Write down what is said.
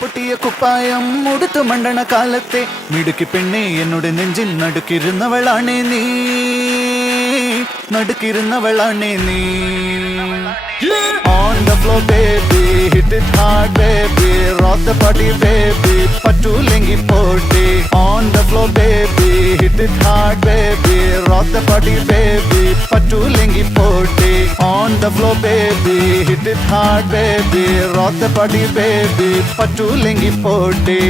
പൊട്ടിയ കുപ്പായം മുടുത്തു മണ്ടണ കാലത്തെ മിടുക്കി പെണ്ണെ എന്നോട് നെഞ്ചിൽ നടുക്കിരുന്നവളാണേ നീ, നടുക്കിരുന്നവളാണേ നീ. On the floor baby, hit it hard baby, rock the party baby, പറ്റൂലെങ്കി പോട്ടെ. On the floor baby, hit it hard baby, rock the party baby, പറ്റൂലെങ്കി പോട്ടെ. On the floor baby, hit it hard baby, rock the party baby, പറ്റൂലെങ്കി പോട്ടെ.